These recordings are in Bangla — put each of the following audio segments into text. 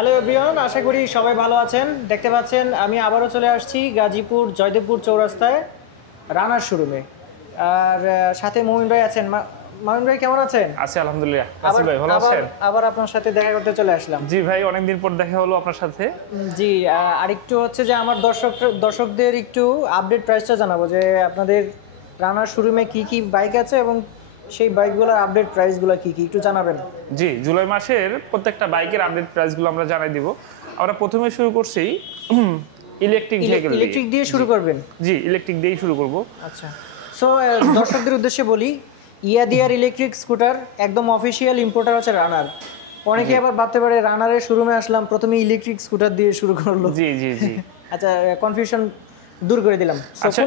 হ্যালো এভরিওয়ান, আশা করি সবাই ভালো আছেন। দেখতে পাচ্ছেন আমি আবারও চলে আসছি গাজীপুর জয়দেবপুর চৌরাস্তায় রানার শোরুমে। আর সাথে মমিন ভাই আছেন। মমিন ভাই কেমন আছেন? আছি আলহামদুলিল্লাহ। আসিফ ভাই ভালো আছেন? আবার আপনার সাথে দেখা করতে চলে আসলাম। জি ভাই, অনেকদিন পর দেখা হলো আপনার সাথে। জি, আরেকটু হচ্ছে যে আমার দর্শকদের একটু আপডেট প্রাইসটা জানাবো যে আপনাদের রানার শোরুমে কি কি বাইক আছে এবং সেই বাইকগুলোর আপডেট প্রাইসগুলো কি কি একটু জানাবেন। জি, জুলাই মাসের প্রত্যেকটা বাইকের আপডেট প্রাইসগুলো আমরা জানাই দিব। আমরা প্রথমে শুরু করছি ইলেকট্রিক ভেহিকল দিয়ে। ইলেকট্রিক দিয়ে শুরু করবেন? জি, ইলেকট্রিক দিয়েই শুরু করব। আচ্ছা, সো দর্শকদের উদ্দেশ্যে বলি, ইয়াদিয়ার ইলেকট্রিক স্কুটার একদম অফিসিয়াল ইম্পোর্টার হচ্ছে রানার। অনেকে আবার ভাবতে পারে রানারের শোরুমে আসলাম, প্রথমে ইলেকট্রিক স্কুটার দিয়ে শুরু করলো। জি জি জি। আচ্ছা, কনফিউশন দূর করে দিলাম। আচ্ছা,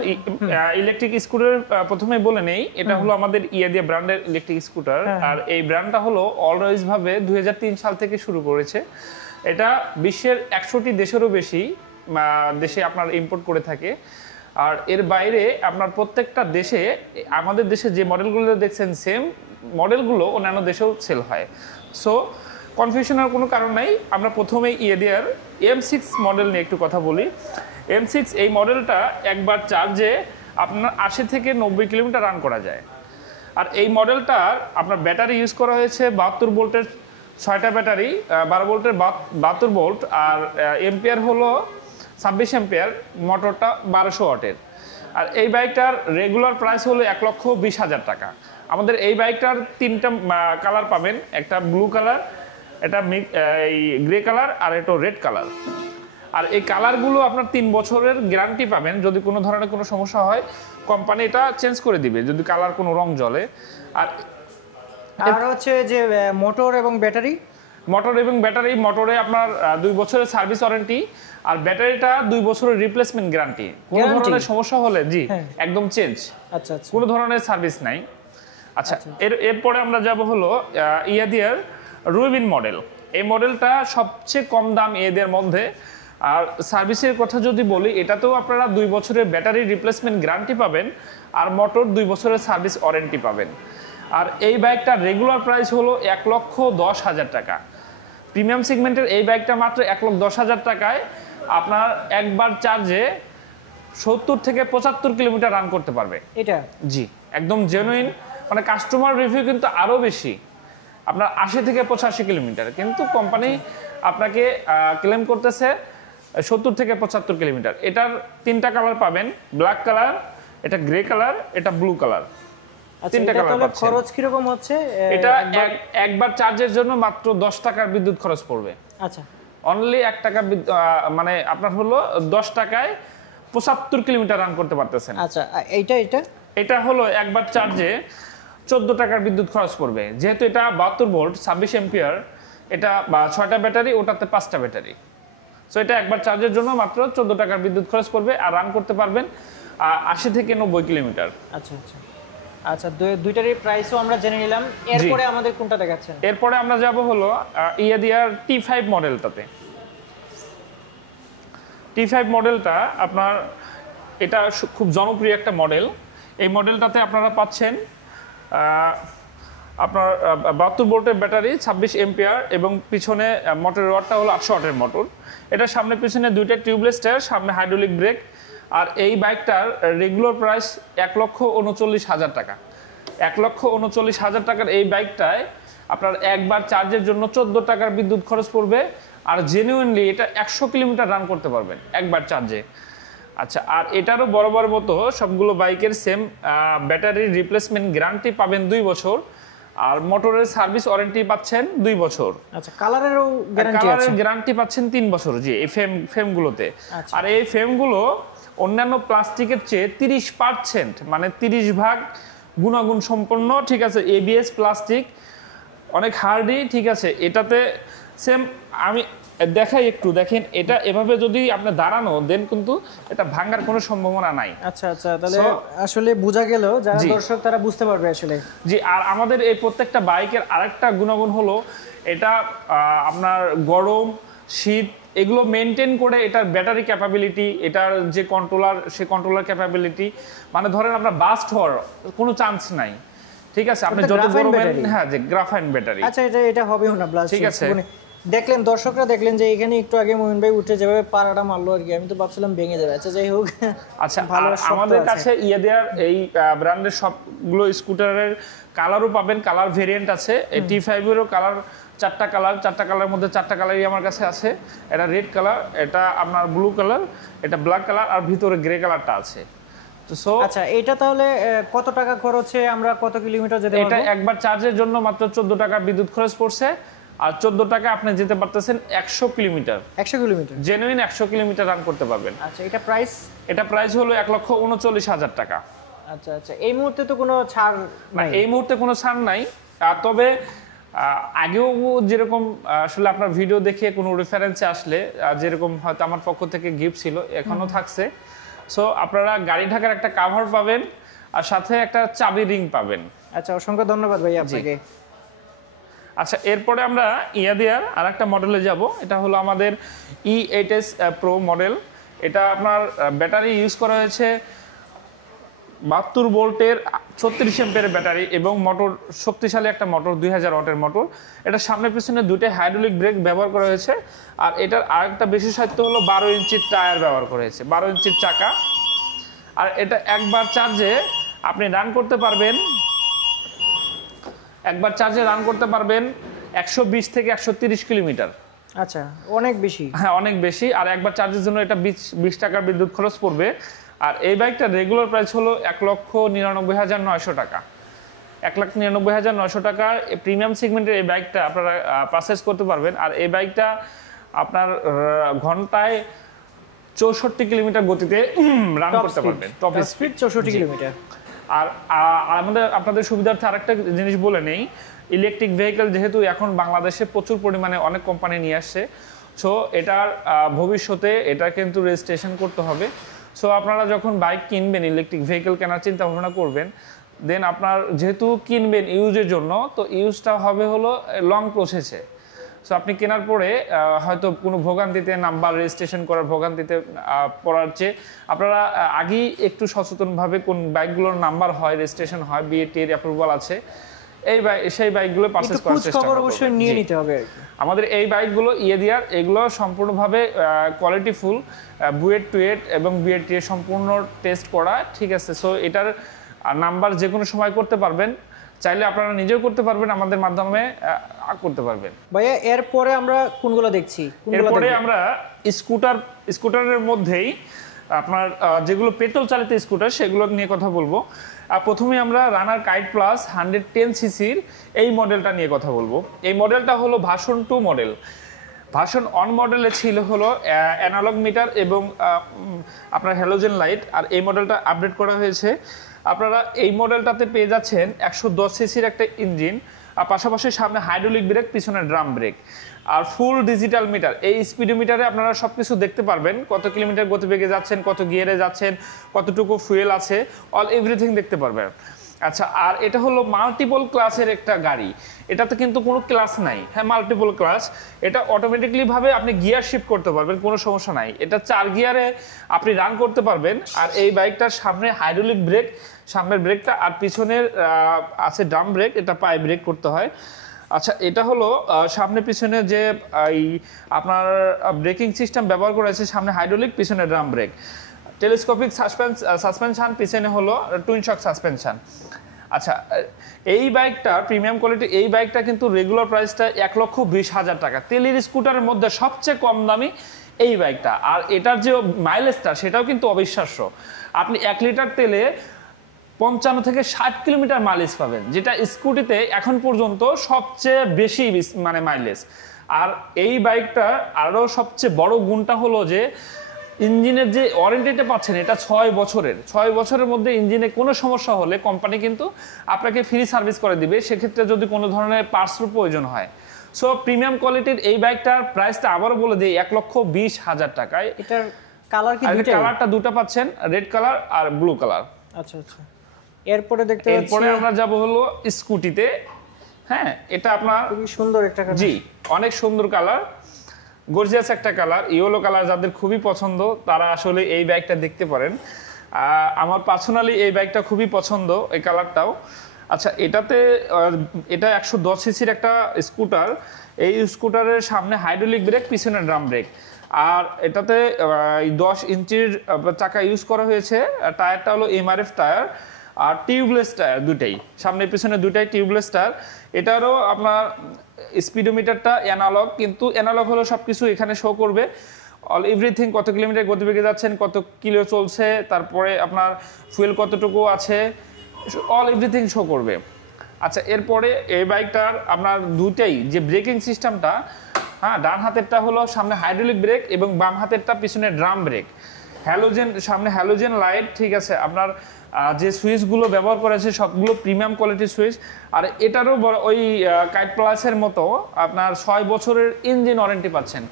ইলেকট্রিক স্কুটার প্রথমে বলে নেই, এটা হলো আমাদের ইয়াদিয়া ব্র্যান্ডের ইলেকট্রিক স্কুটার। আর এই ব্র্যান্ডটা হলো অলওয়েজ ভাবে 2003 সাল থেকে শুরু করেছে। এটা বিশ্বের 100টি দেশেরও বেশি দেশে আপনার ইম্পোর্ট করে থাকে। আর এর বাইরে আপনার প্রত্যেকটা দেশে, আমাদের দেশে যে মডেলগুলো দেখছেন সেম মডেলগুলো অন্যান্য দেশেও সেল হয়। সো কনফিউশনের কোনো কারণ নাই। আমরা প্রথমেই ইয়াদিয়ার M6 মডেল নিয়ে একটু কথা বলি। M6 এই মডেলটা একবার চার্জে আপনার 80 থেকে 90 কিলোমিটার রান করা যায়। আর এই মডেলটার আপনার ব্যাটারি ইউজ করা হয়েছে 72 ভোল্টের 6টা ব্যাটারি, 12 ভোল্টের 72 ভোল্ট, আর এম্পিয়ার হলো 26 এম্পিয়ার, মোটরটা 1200 ওয়াটের। আর এই বাইকটার রেগুলার প্রাইস হলো 1,20,000 টাকা। আমাদের এই বাইকটার 3টা কালার পাবেন, একটা ব্লু কালার, এটা এই গ্রে কালার, আর এটা রেড কালার। আর এই কালারগুলো আপনার 3 বছরের গ্যারান্টি পাবেন। যদি কোনো ধরনের কোনো সমস্যা হয় কোম্পানি এটা চেঞ্জ করে দিবে যদি কালার কোনো রং জ্বলে। আর হচ্ছে যে মোটর এবং ব্যাটারি, মোটরে আপনার 2 বছরের সার্ভিস ওয়ারেন্টি, আর ব্যাটারিটা 2 বছরের রিপ্লেসমেন্ট গ্যারান্টি। কোনো ধরনের সমস্যা হলে জি একদম চেঞ্জ। আচ্ছা আচ্ছা, কোনো ধরনের সার্ভিস নাই। আচ্ছা, এরপরে আমরা যাব হলো ইয়াদিয়ার রুবিন মডেল। এই মডেলটা সবচেয়ে কম দাম এদের মধ্যে। আর সার্ভিসের কথা যদি বলি, এটাতেও আপনারা 2 বছরের ব্যাটারি রিপ্লেসমেন্ট গ্যারান্টি পাবেন, আর মোটর 2 বছরের সার্ভিস ওয়ারেন্টি পাবেন। আর এই বাইকটার রেগুলার প্রাইস হলো 1,10,000 টাকা। প্রিমিয়াম সেগমেন্টের এই বাইকটা মাত্র 1,10,000 টাকায় আপনার একবার চার্জে 70 থেকে 75 কিলোমিটার রান করতে পারবে। এটা জি একদম জেনুইন। মানে কাস্টমার রিভিউ কিন্তু আরও বেশি, আপনার 80 থেকে 85 কিলোমিটার, কিন্তু কোম্পানি আপনাকে ক্লেম করতেছে 70 থেকে 75 কিলোমিটার। এটার 3টা কালার পাবেন, ব্ল্যাক কালার, এটা গ্রে কালার, এটা ব্লু কালার। 3টা কালার পাচ্ছেন। খরচ কিরকম হচ্ছে? এটা একবার চার্জের জন্য মাত্র 10 টাকার বিদ্যুৎ খরচ পড়বে। আচ্ছা, অনলি 1 টাকা, মানে আপনার হলো 10 টাকায় 75 কিলোমিটার রান করতে পারতেছেন। আচ্ছা, এটা হলো একবার চার্জে 14 টাকার বিদ্যুৎ খরচ পড়বে। যেহেতু এটা 72 ভোল্ট 26 এম্পিয়ার, এটা 6টা ব্যাটারি, ওটাতে 5টা ব্যাটারি। সো এটা একবার চার্জের জন্য মাত্র 14 টাকার বিদ্যুৎ খরচ পড়বে, আর রান করতে পারবেন 80 থেকে 90 কিলোমিটার। আচ্ছা আচ্ছা আচ্ছা, দুইটারই প্রাইসও আমরা জেনে নিলাম। এরপরে আমাদের কোনটা দেখাচ্ছেন? এরপরে আমরা যাব হলো ইয়াদিয়ার T5 মডেলটাতে। T5 মডেলটা আপনার, এটা খুব জনপ্রিয় একটা মডেল। এই মডেলটাতে আপনারা পাচ্ছেন আপনার 72 ভোল্টের ব্যাটারি, 26 এম্পিয়ার, এবং পিছনে মোটরের ওয়াটটা হলো 800 ওয়াটের মোটর। এটা সামনে পিছনে 2টা টিউবলেস টায়ার, সামনে হাইড্রোলিক ব্রেক। আর এই বাইকটার রেগুলার প্রাইস 1,39,000 টাকা। 1,39,000 টাকার এই বাইকটায় আপনার একবার চার্জের জন্য 14 টাকার বিদ্যুৎ খরচ পড়বে, আর জেনুইনলি এটা 100 কিলোমিটার রান করতে পারবেন একবার চার্জে। আচ্ছা, আর এটারও বরাবর মতো সবগুলো বাইকের সেম ব্যাটারি রিপ্লেসমেন্ট গ্যারান্টি পাবেন 2 বছর, আর মোটরের সার্ভিস ওয়ারেন্টি পাচ্ছেন 2 বছর। আচ্ছা, কালারেরও গ্যারান্টি পাচ্ছেন 3 বছর। জি, এই ফ্রেমগুলোতে। আর এই ফ্রেমগুলো অন্যান্য প্লাস্টিকের চেয়ে 30%, মানে 30 ভাগ গুণাগুণ সম্পন্ন, ঠিক আছে। ABS প্লাস্টিক, অনেক হার্ডি, ঠিক আছে। এটাতে সেম আমি দেখাই একটু, দেখেন এটা এভাবে যদি আপনি দাঁড়ানো দেন কিন্তু এটা ভাঙার কোনো সম্ভাবনা নাই। আচ্ছা আচ্ছা, তাহলে আসলে বোঝা গেল, যারা দর্শক তারা বুঝতে পারবে আসলে। জি, আর আমাদের এই প্রত্যেকটা বাইকের আরেকটা গুণাগুণ হলো, এটা আপনার গরম শীত এগুলো মেনটেন করে এটার ব্যাটারি ক্যাপাবিলিটি, এটার যে কন্ট্রোলার, সে কন্ট্রোলার ক্যাপাবিলিটি, মানে ধরেন আপনার বাস্ট হওয়ার কোনো চান্স নাই, ঠিক আছে। আপনি যত বড় হ্যাঁ, যে গ্রাফাইন ব্যাটারি। আচ্ছা, এটা হবেও না ব্লাস্ট, ঠিক আছে। দেখলেন, দর্শকরা দেখলেন যে এখানে একটু আগে মুমিন ভাই উঠে যেভাবে পাড়াটা মারলো আর কি, আমি তো ভাবছিলাম ভেঙে যাবে। আচ্ছা যাই হোক, আচ্ছা ভালো আমাদের কাছে ইয়াদিয়ার এই ব্র্যান্ডের সবগুলো স্কুটারের কালারও পাবেন, কালার ভেরিয়েন্ট আছে। T5 এরও কালার, চারটা কালারের মধ্যে চারটা কালারই আমার কাছে আছে। এটা রেড কালার, এটা আপনার ব্লু কালার, এটা ব্ল্যাক কালার, আর ভিতরে গ্রে কালারটা আছে। তো সো আচ্ছা এটা তাহলে কত টাকা খরচে আমরা কত কিলোমিটার যেতে পারবো? এটা একবার চার্জের জন্য মাত্র 14 টাকা বিদ্যুৎ খরচ পড়ছে, আর 14 টাকা আপনি যেতে পারতেছেন 100 kilometre. 100 kilometre genuine 100 kilometre run করতে পারবেন। আচ্ছা এটা প্রাইস? এটা প্রাইস হলো 1,39,000 টাকা। আচ্ছা আচ্ছা, এই মুহূর্তে তো কোনো ছাড় নাই? এই মুহূর্তে কোনো ছাড় নাই, তবে আগেও যেরকম আসলে আপনার ভিডিও দেখে কোনো রেফারেন্সে আসলে যেরকম হয়তো আমার পক্ষ থেকে গিফট ছিল, এখনো থাকছে। সো আপনারা গাড়ি ঢাকার একটা কাভার পাবেন, আর সাথে একটা চাবি রিং পাবেন। আচ্ছা অসংখ্য ধন্যবাদ ভাই আপনাকে। আচ্ছা এরপরে আমরা ইয়াদিয়ার আর একটা মডেলে যাব। এটা হলো আমাদের E8s Pro মডেল। এটা আপনার ব্যাটারি ইউজ করা হয়েছে 72 ভোল্টের 36 অ্যাম্পিয়ারের ব্যাটারি, এবং মোটর শক্তিশালী একটা মোটর, 2000 ওয়াটের মোটর। এটা সামনে পিছনে দুইটাই হাইড্রোলিক ব্রেক ব্যবহার করা হয়েছে। আর এটার আরেকটা বিশেষত্ব হলো 12 ইঞ্চির টায়ার ব্যবহার করা হয়েছে, 12 ইঞ্চির চাকা। আর এটা একবার চার্জে আপনি রান করতে পারবেন, 120 থেকে 130 কিলোমিটার। আচ্ছা অনেক বেশি। হ্যাঁ অনেক বেশি। আর একবার চার্জের জন্য এটা 20 টাকা বিদ্যুৎ খরচ পড়বে। আর এই বাইকটার রেগুলার প্রাইস হলো 1,99,900 টাকা। 1,99,900 টাকা প্রিমিয়াম সেগমেন্টের এই বাইকটা আপনারা পারচেজ করতে পারবেন। আর এই বাইকটা আপনার ঘন্টায় 64 কিলোমিটার গতিতে রান করতে পারবেন, টপ স্পিড 64 কিলোমিটার। আর আপনাদের সুবিধার্থে আরেকটা জিনিস বলে নেই, ইলেকট্রিক ভেহিকেল যেহেতু এখন বাংলাদেশে প্রচুর পরিমাণে অনেক কোম্পানি নিয়ে আসছে, সো এটার ভবিষ্যতে এটা কিন্তু রেজিস্ট্রেশন করতে হবে। সো আপনারা যখন বাইক কিনবেন, ইলেকট্রিক ভেহিকেল কেনার চিন্তা ভাবনা করবেন, দেন আপনার যেহেতু কিনবেন ইউজের জন্য, তো ইউজটা হবে হলো লং প্রসেসে। সো আপনি কেনার পরে হয়তো কোনো ভোগান্তিতে, নাম্বার রেজিস্ট্রেশন করার ভোগান্তিতে পড়ার চেয়ে আপনারা আগেই একটু সচেতনভাবে কোন বাইকগুলোর নাম্বার হয়, রেজিস্ট্রেশন হয়, BAT এর অ্যাপ্রুভাল আছে, সেই বাইকগুলো পারচেজ করার চেষ্টা করবেন। অবশ্যই নিয়ে নিতে হবে। আমাদের এই বাইকগুলো ইয়াদিয়ার, এগুলো সম্পূর্ণভাবে কোয়ালিটিফুল, বুয়েট টুয়েট এবং BAT এর সম্পূর্ণ টেস্ট করা, ঠিক আছে। সো এটার নাম্বার যে কোনো সময় করতে পারবেন, চাইলে আপনারা নিজেও করতে পারবেন, আমাদের মাধ্যমে করতে পারবেন। ভাইয়া এরপরে আমরা কোনগুলো দেখছি? এরপরে আমরা স্কুটারের মধ্যেই আপনার যেগুলো পেট্রোল চালিত স্কুটার সেগুলো নিয়ে কথা বলবো। প্রথমে আমরা রানার কাইট প্লাস 110 সিসির এই মডেলটা নিয়ে কথা বলবো। এই মডেলটা হলো ভার্সন 2 মডেল। ভার্সন 1 মডেলে ছিল হলো অ্যানালগ মিটার এবং আপনার হ্যালোজেন লাইট, আর এই মডেলটা আপডেট করা হয়েছে। আপনারা এই মডেলটাতে পেয়ে যাচ্ছেন 110 সিসির একটা ইঞ্জিন, আর পাশাপাশি সামনে হাইড্রোলিক ব্রেক, পিছনে ড্রাম ব্রেক, আর ফুল ডিজিটাল মিটার। এই স্পিডোমিটারে আপনারা সবকিছু দেখতে পারবেন, কত কিলোমিটার গতিবেগে যাচ্ছেন, কত গিয়ারে যাচ্ছেন, কতটুকু ফুয়েল আছে, অল এভরিথিং দেখতে পারবেন। আচ্ছা, আর এটা হলো মাল্টিপল ক্লাসের একটা গাড়ি। এটাতে কিন্তু কোনো ক্লাস নাই। হ্যাঁ, মাল্টিপল ক্লাস, এটা অটোমেটিকলি ভাবে আপনি গিয়ার শিফট করতে পারবেন, কোনো সমস্যা নাই। এটা 4 গিয়ারে আপনি রান করতে পারবেন। আর এই বাইকটার সামনে হাইড্রোলিক ব্রেক, সামনের ব্রেকটা, আর পিছনের আছে ড্রাম ব্রেক, এটা পায়ে ব্রেক করতে হয়। আচ্ছা, এটা হলো সামনে পিছনে যে এই আপনার ব্রেকিং সিস্টেম ব্যবহার করা হয়েছে, সামনে হাইড্রোলিক, পিছনে ড্রাম ব্রেক, টেলিস্কোপিক সাসপেনশন, পিছনে হলো টুইন শক সাসপেনশন। আচ্ছা, এই বাইকটা প্রিমিয়াম কোয়ালিটি, এই বাইকটা কিন্তু রেগুলার প্রাইসটা 1,20,000 টাকা। তেলের স্কুটারের মধ্যে সবচেয়ে কম দামি এই বাইকটা। আর এটার যে মাইলেজটা সেটাও কিন্তু অবিশ্বাস্য। আপনি 1 লিটার তেলে 55 থেকে 60 কিলোমিটার মাইলেজ পাবেন, যেটা স্কুটিতে এখন পর্যন্ত সবচেয়ে বেশি মানে মাইলেজ। আর এই বাইকটা আরও সবচেয়ে বড় গুণটা হলো যে ইঞ্জিনের যে ওয়ারেন্টিটা পাচ্ছেন, এটা 6 বছরের। 6 বছরের মধ্যে ইঞ্জিনে কোনো সমস্যা হলে কোম্পানি কিন্তু আপনাকে ফ্রি সার্ভিস করে দিবে, সেক্ষেত্রে যদি কোনো ধরনের পার্টসের প্রয়োজন হয়। সো প্রিমিয়াম কোয়ালিটির এই বাইকটার প্রাইসটা আবারও বলে দিই 1,20,000 টাকায়। এটার কালার কি দুটো? কালারটা দুটো পাচ্ছেন, রেড কালার আর ব্লু কালার। আচ্ছা আচ্ছা, এরপরে দেখতে পাচ্ছি, এরপরে আমরা যাব হলো স্কুটিতে। হ্যাঁ, এটা আপনার খুবই সুন্দর একটা কালার। জি, অনেক সুন্দর কালার, গর্জিয়াস একটা কালার, ইয়েলো কালার। যাদের খুবই পছন্দ তারা আসলে এই বাইকটা দেখতে পারেন। আমার পার্সোনালি এই বাইকটা খুবই পছন্দ, এই কালারটাও। আচ্ছা, এটা 110 সিসির একটা স্কুটার। এই স্কুটারের সামনে হাইড্রোলিক ব্রেক, পিছনে ড্রাম ব্রেক। আর এটাতে 10 ইঞ্চির চাকা ইউজ করা হয়েছে। টায়ারটা হলো এমআরএফ টায়ার আর টিউবলেস টায়ার, দুটাই সামনে পিছনে দুটাই টিউবলেস টায়ার। এটারও আপনার স্পিডোমিটারটা অ্যানালগ, কিন্তু অ্যানালগ হলো সবকিছু এখানে শো করবে, অল এভরিথিং, কত কিলোমিটার গতিবেগে যাচ্ছেন, কত কিলো চলছে, তারপরে আপনার ফুয়েল কতটুকু আছে, অল এভরিথিং শো করবে। আচ্ছা, এরপরে এই বাইকটার আপনার দুটাই যে ব্রেকিং সিস্টেমটা, হ্যাঁ, ডান হাতেরটা হলো সামনে হাইড্রোলিক ব্রেক এবং বাম হাতেরটা পিছনে ড্রাম ব্রেক। হ্যালোজেন, সামনে হ্যালোজেন লাইট, ঠিক আছে। আপনার যে সুইচগুলো ব্যবহার করেছে সবগুলো প্রিমিয়াম কোয়ালিটির সুইচ। আর এটারও ওই কাইট প্লাসের মতো আপনার 6 বছরের ইঞ্জিন ওয়ারেন্টি পাচ্ছেন।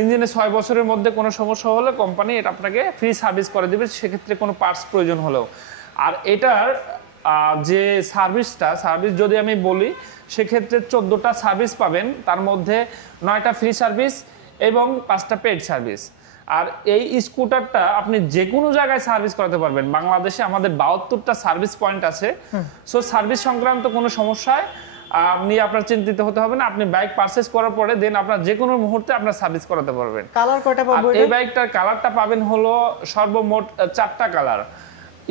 ইঞ্জিনে 6 বছরের মধ্যে কোনো সমস্যা হলে কোম্পানি এটা আপনাকে ফ্রি সার্ভিস করে দেবে, সেক্ষেত্রে কোনো পার্টস প্রয়োজন হলেও। আর এটার যে সার্ভিস যদি আমি বলি, সেক্ষেত্রে 14টা সার্ভিস পাবেন, তার মধ্যে 9টা ফ্রি সার্ভিস এবং 5টা পেড সার্ভিস। আর এই স্কুটারটা আপনি যে কোনো জায়গায় সার্ভিস করাতে পারবেন। বাংলাদেশে আমাদের 72টা সার্ভিস পয়েন্ট আছে। সো সার্ভিস সংক্রান্ত কোনো সমস্যায় আপনি আপনার চিন্তিত হতে হবে না। আপনি বাইক পারচেজ করার পরে দেন আপনার যে কোনো মুহূর্তে আপনার সার্ভিস করাতে পারবেন। কালার কয়টা পাবো? এই বাইকটার কালারটা পাবেন হলো সর্বমোট 4টা colour,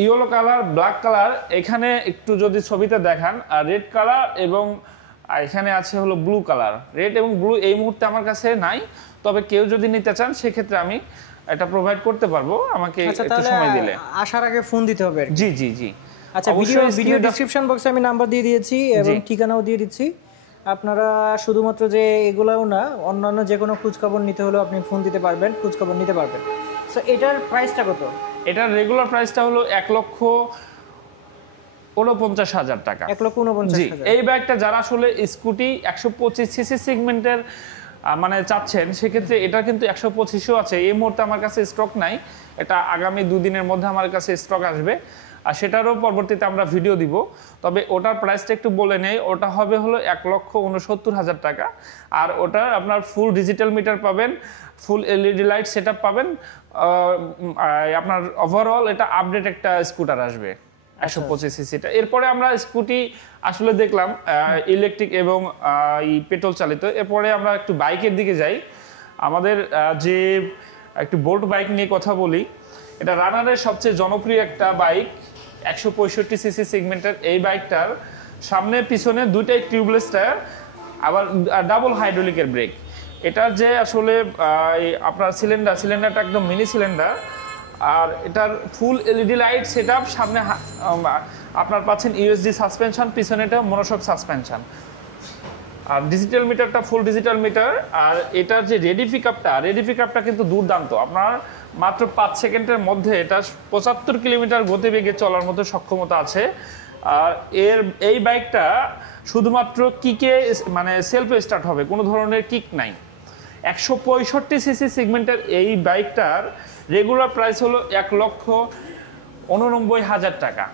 yellow colour, black colour, এখানে একটু যদি ছবিতে দেখান, আর রেড কালার, এবং এখানে আছে হলো ব্লু কালার। রেড এবং ব্লু এই মুহূর্তে আমার কাছে নাই, তবে কেউ যদি নিতে চান সেক্ষেত্রে আমি এটা প্রোভাইড করতে পারবো, আমাকে একটু সময় দিলে। আসার আগে ফোন দিতে হবে। জি জি জি। আচ্ছা, ভিডিও ডেসক্রিপশন বক্সে আমি নাম্বার দিয়ে দিয়েছি এবং ঠিকানাও দিয়ে দিচ্ছি। আপনারা শুধুমাত্র যে এগুলাও না, অন্যান্য যে কোনো খোঁজখবর নিতে হলেও আপনি ফোন দিতে পারবেন, খোঁজখবর নিতে পারবেন। সো এটার প্রাইসটা কত? এটার রেগুলার প্রাইসটা হলো 1,49,000 টাকা। 1,49,000। এই ব্যাগটা যারা আসলে স্কুটি 125 সিসি সেগমেন্টের মানে চাচ্ছেন, সেক্ষেত্রে এটা কিন্তু 125ও আছে। এই মুহূর্তে আমার কাছে স্টক নাই, এটা আগামী 2 দিনের মধ্যে আমার কাছে স্টক আসবে, আর সেটারও পরবর্তীতে আমরা ভিডিও দিব। তবে ওটার প্রাইসটা একটু বলে নেই, ওটা হবে হলো 1,69,000 টাকা। আর ওটা আপনার ফুল ডিজিটাল মিটার পাবেন, ফুল এলইডি লাইট সেটআপ পাবেন। আপনার ওভারঅল এটা আপডেট একটা স্কুটার আসবে 125 সিসিটা। এরপরে আমরা স্কুটি আসলে দেখলাম ইলেকট্রিক এবং পেট্রোল চালিত। এরপরে আমরা একটু বাইকের দিকে যাই। আমাদের যে একটু বোল্ট বাইক নিয়ে কথা বলি, এটা রানারের সবচেয়ে জনপ্রিয় একটা বাইক, 165 সিসি সেগমেন্টের। এই বাইকটার সামনে পিছনে দুইটাই টিউবলেস টায়ার, আবার ডাবল হাইড্রোলিকের ব্রেক। এটার যে আসলে আপনার সিলিন্ডারটা একদম মিনি সিলিন্ডার, আর এটার ফুল এলইডি লাইট সেটআপ, সামনে আপনার পাচ্ছেন ইউএসডি সাসপেনশন, পিছনে এটা মনোশক সাসপেনশন। আর ডিজিটাল মিটারটা ফুল ডিজিটাল মিটার। আর এটার যে রেডি পিকআপটা কিন্তু দুর্দান্ত। আপনার মাত্র 5 সেকেন্ডের মধ্যে এটা 75 কিলোমিটার গতিবেগে চলার মতো সক্ষমতা আছে। আর এই বাইকটা শুধুমাত্র কিকে মানে সেলফ স্টার্ট হবে, কোনো ধরনের কিক নাই। 165 সিসি সেগমেন্টের এই বাইকটার রেগুলার প্রাইস হলো 1,89,000 টাকা।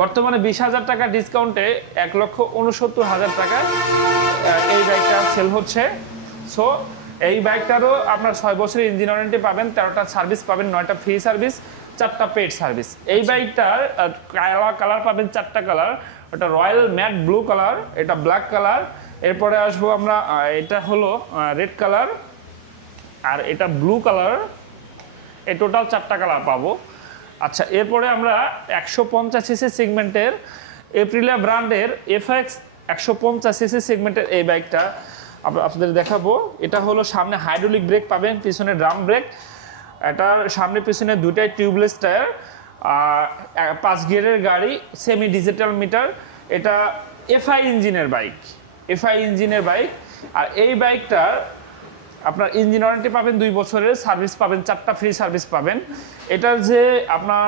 বর্তমানে 20,000 টাকা ডিসকাউন্টে 1,69,000 টাকায় এই বাইকটা সেল হচ্ছে। সো এই বাইকটারও আপনার 6 বছরের ইঞ্জিন ওয়ারেন্টি পাবেন, 13টা সার্ভিস পাবেন, 9টা ফ্রি সার্ভিস, 4টা পেড সার্ভিস। এই বাইকটার কালার পাবেন 4টা কালার, এটা রয়্যাল ম্যাট ব্লু কালার, এটা ব্ল্যাক কালার, এরপরে আসবো আমরা এটা হলো রেড কালার, আর এটা ব্লু কালার। এই টোটাল 4টা কালার পাবো। আচ্ছা, এরপরে আমরা 150 সিসি সেগমেন্টের এপ্রিলিয়া ব্র্যান্ডের এফএক্স 150 সিসি সেগমেন্টের এই বাইকটা আপনাদের দেখাবো। এটা হলো সামনে হাইড্রোলিক ব্রেক পাবেন, পিছনে ড্রাম ব্রেক। এটার সামনে পিছনে দুটাই টিউবলেস টায়ার, 5 গিয়ারের গাড়ি, সেমি ডিজিটাল মিটার। এটা এফআই ইঞ্জিনের বাইক। আর এই বাইকটার আপনার ইঞ্জিন ওয়ারেন্টি পাবেন 2 বছরের, সার্ভিস পাবেন 4টা ফ্রি সার্ভিস পাবেন। এটার যে আপনার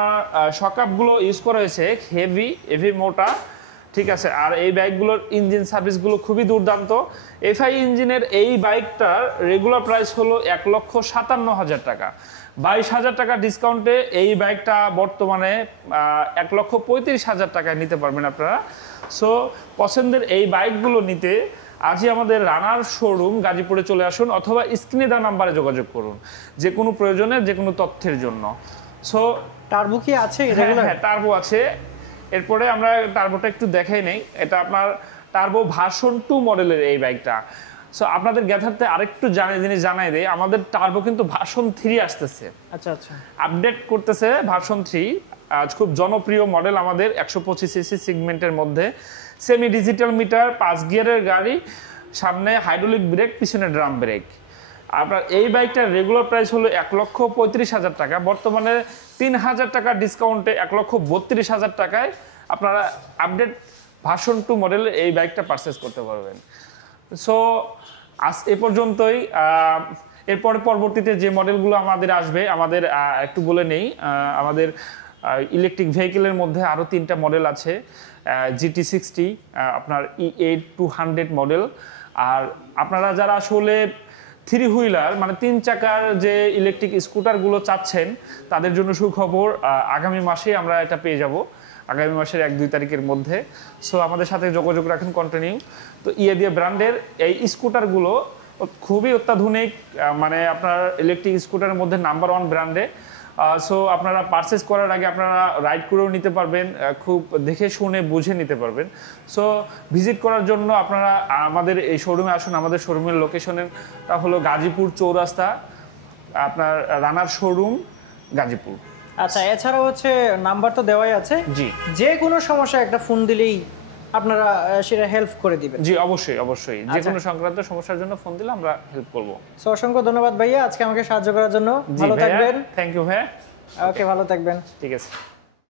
শকআপগুলো ইউজ করা হয়েছে হেভি মোটা, ঠিক আছে। আর এই বাইকগুলোর ইঞ্জিন সার্ভিসগুলো খুবই দুর্দান্ত। এফআই ইঞ্জিনের এই বাইকটার রেগুলার প্রাইস হলো 1,57,000 টাকা। 22,000 টাকা ডিসকাউন্টে এই বাইকটা বর্তমানে 1,35,000 টাকায় নিতে পারবেন আপনারা। সো পছন্দের এই বাইকগুলো নিতে আজই আমাদের রানার শোরুম গাজীপুরে চলে আসুন, অথবা স্ক্রিনে দেওয়া নাম্বারে যোগাযোগ করুন যে কোনো প্রয়োজনে, যে কোনো তথ্যের জন্য। সো টার্বো কি আছে? হ্যাঁ, টার্বো আছে। এরপরে আমরা টার্বোটা একটু দেখাই নেই। এটা আপনার টার্বো ভার্সন 2 মডেলের এই বাইকটা। সো আপনাদের গ্যাথারতে আরেকটু জিনিস জানাই দেই, আমাদের টার্বো কিন্তু ভার্সন 3 আসতেছে, আচ্ছা আচ্ছা, আপডেট করতেছে ভার্সন 3। আজ খুব জনপ্রিয় মডেল আমাদের 125 সিসি সেগমেন্টের মধ্যে, সেমি ডিজিটাল মিটার, 5 গিয়ারের গাড়ি, সামনে হাইড্রোলিক ব্রেক, পিছনে ড্রাম ব্রেক। আপনার এই বাইকটার রেগুলার প্রাইস হলো 1,35,000 টাকা, বর্তমানে 3,000 টাকা ডিসকাউন্টে 1,32,000 টাকায় আপনারা আপডেট ভার্সন 2 মডেলের এই বাইকটা পারচেস করতে পারবেন। সো আজ এ পর্যন্তই। এরপরে পরবর্তীতে যে মডেলগুলো আমাদের আসবে, আমাদের একটু বলে নেই, আমাদের ইলেকট্রিক ভেহিকেলের মধ্যে আরও 3টা মডেল আছে। GT60, আপনার E8 200 মডেল। আর আপনারা যারা আসলে 3 হুইলার মানে 3 চাকার যে ইলেকট্রিক স্কুটারগুলো চাচ্ছেন, তাদের জন্য সুখবর, আগামী মাসে আমরা এটা পেয়ে যাব, আগামী মাসের 1-2 তারিখের মধ্যে। সো আমাদের সাথে যোগাযোগ রাখুন কন্টিনিউ। তো ইয়েদিয়া ব্র্যান্ডের এই স্কুটারগুলো খুবই অত্যাধুনিক, মানে আপনার ইলেকট্রিক স্কুটারের মধ্যে নাম্বার 1 ব্র্যান্ডে। সো আপনারা পারচেস করার আগে আপনারা রাইড করেও নিতে পারবেন, খুব দেখে শুনে বুঝে নিতে পারবেন। সো ভিজিট করার জন্য আপনারা আমাদের এই শোরুমে আসুন। আমাদের শোরুমের লোকেশনটা হলো গাজীপুর চৌরাস্তা, আপনার রানার শোরুম, গাজীপুর। আচ্ছা, এছাড়াও হচ্ছে নাম্বার তো দেওয়াই আছে, জি, যে কোনো সমস্যা একটা ফোন দিলেই আপনারা সেটা হেল্প করে দিবেন। জি, অবশ্যই অবশ্যই, যে কোনো সংক্রান্ত সমস্যার জন্য ফোন দিলে আমরা হেল্প করব। সো অসংখ্য ধন্যবাদ ভাইয়া আজকে আমাকে সাহায্য করার জন্য। ভালো থাকবেন। থ্যাংক ইউ ভাইয়া। ওকে, ভালো থাকবেন। ঠিক আছে।